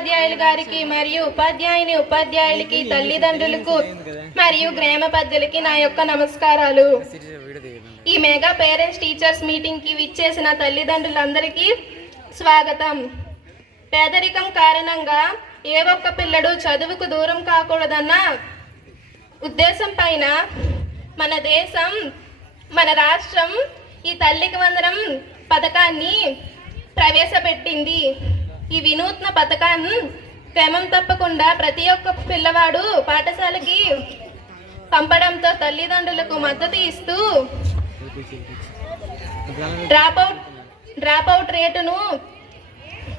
ఉపాధ్యాయులు గారికి మరియు ఉపాధ్యాయుని ఉపాధ్యాయులకి తల్లిదండ్రులకు మరియు గ్రామ పెద్దలకి నా యొక్క నమస్కారాలు. ఈ మెగా పేరెంట్స్ టీచర్స్ మీటింగ్కి విచ్చేసిన తల్లిదండ్రులందరికీ స్వాగతం. పేదరికం కారణంగా ఏ ఒక్క పిల్లడు చదువుకు దూరం కాకూడదన్న ఉద్దేశం పైన మన దేశం మన రాష్ట్రం ఈ తల్లికి వందనం పథకాన్ని ప్రవేశపెట్టింది. ఈ వినూత్న పథకాన్ని క్రమం తప్పకుండా ప్రతి ఒక్క పిల్లవాడు పాఠశాలకి పంపడంతో తల్లిదండ్రులకు మద్దతు ఇస్తూ డ్రాప్ అవుట్ డ్రాప్ అవుట్ రేటును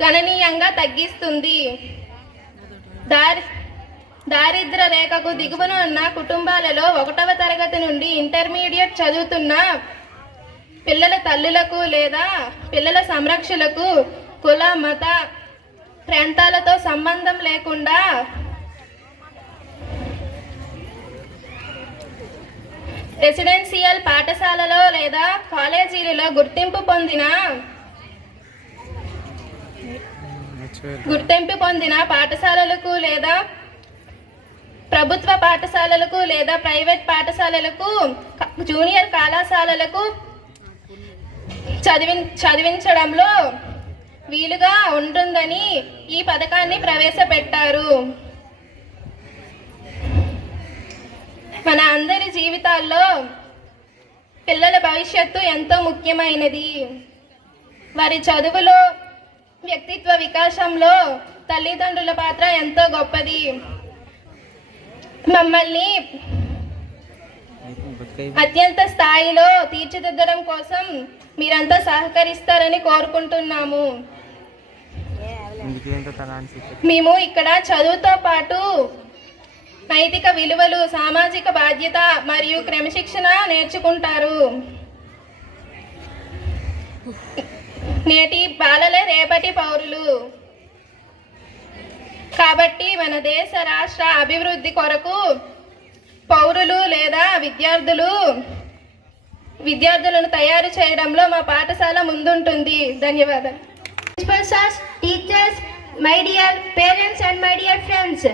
గణనీయంగా తగ్గిస్తుంది. దారి దారిద్ర రేఖకు దిగువన ఉన్న కుటుంబాలలో ఒకటవ తరగతి నుండి ఇంటర్మీడియట్ చదువుతున్న పిల్లల తల్లులకు లేదా పిల్లల సంరక్షణలకు కుల మత ప్రాంతాలతో సంబంధం లేకుండా రెసిడెన్షియల్ పాఠశాలలో లేదా కాలేజీలలో గుర్తింపు పొందిన గుర్తింపు పొందిన పాఠశాలలకు లేదా ప్రభుత్వ పాఠశాలలకు లేదా ప్రైవేట్ పాఠశాలలకు జూనియర్ కళాశాలలకు చదివి చదివించడంలో వీలుగా ఉంటుందని ఈ పథకాన్ని ప్రవేశపెట్టారు. మన అందరి జీవితాల్లో పిల్లల భవిష్యత్తు ఎంతో ముఖ్యమైనది. వారి చదువులో వ్యక్తిత్వ వికాసంలో తల్లిదండ్రుల పాత్ర ఎంతో గొప్పది. మమ్మల్ని అత్యంత స్థాయిలో తీర్చిదిద్దడం కోసం మీరంతా సహకరిస్తారని కోరుకుంటున్నాము. మేము ఇక్కడ చదువుతో పాటు నైతిక విలువలు సామాజిక బాధ్యత మరియు క్రమశిక్షణ నేర్చుకుంటారు. నేటి బాలలే రేపటి పౌరులు. కాబట్టి మన దేశ రాష్ట్ర అభివృద్ధి కొరకు పౌరులు లేదా విద్యార్థులు విద్యార్థులను తయారు చేయడంలో మా పాఠశాల ముందుంటుంది. ధన్యవాదాలు. Principals, my dear parents and my dear friends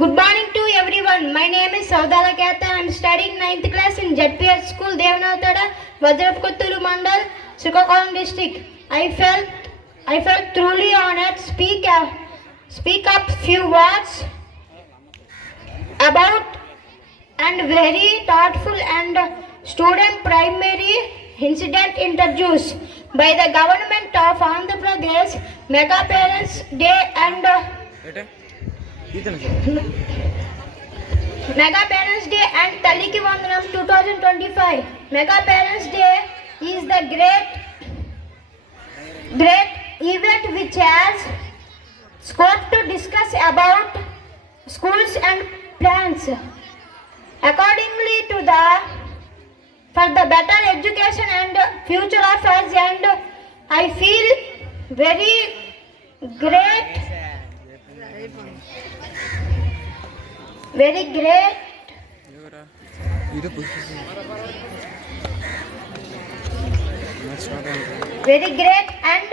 good morning to everyone my name is Saudala Ketha I'm studying ninth class in ZPS school Devanavathoda Vajrapukotturu mandal Srikakulam district I feel I feel truly honoured speak speak up few words about and very thoughtful and student primary incident interviews by the government of Andhra Pradesh Mega Parents Day and uh, Mega Parents Day and Taliki Vandanam 2025. Mega Parents Day is the great great event which has scope to discuss about schools and plans. Accordingly to the for the better education and future of us and I feel very great very great. Very great and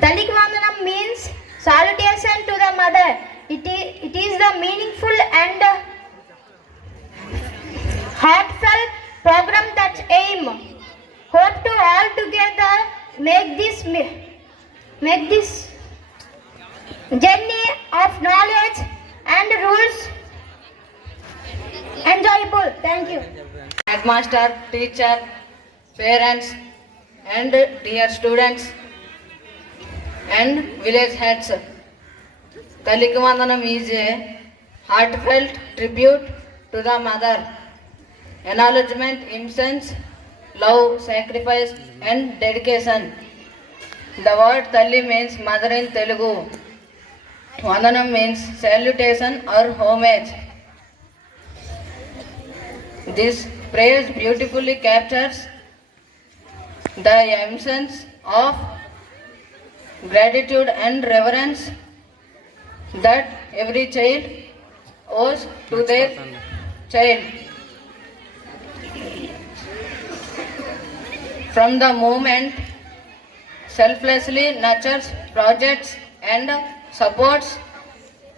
Talik Vandanam means salutation to the mother. It is, it is the meaningful and heartfelt program that aim. Hope to all together make this make this journey of knowledge and rules enjoyable. Thank you. headmaster, teacher, parents, and dear students and village heads. Kalikavandanam is a heartfelt tribute to the mother. Acknowledgement incense, love, sacrifice, and dedication. The word Talli means mother in Telugu. Vandanam means salutation or homage. This phrase beautifully captures the essence of gratitude and reverence that every child owes to their child. From the moment selflessly nurtures projects and supports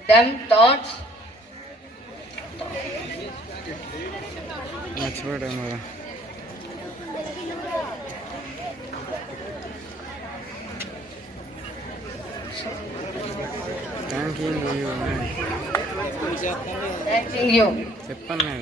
them thoughts మర్చిపోయాడు మరి thank you thanking you చెప్పన్నా